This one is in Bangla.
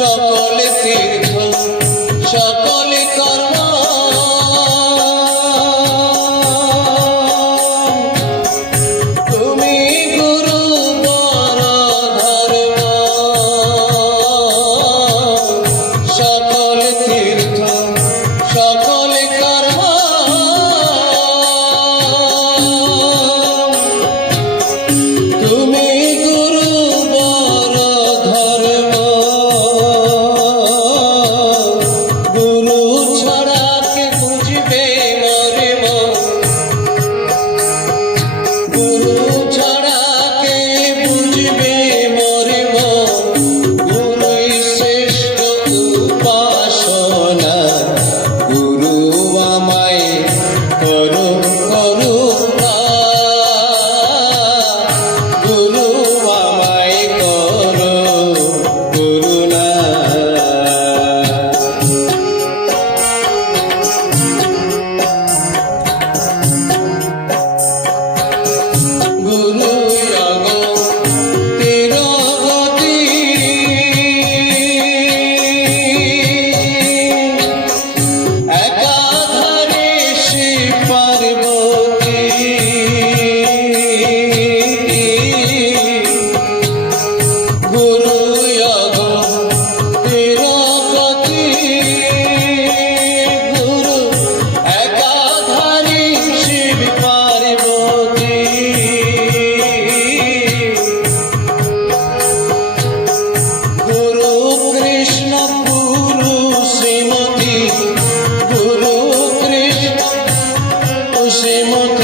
সকল কৃষ্ণ শ্রীমতী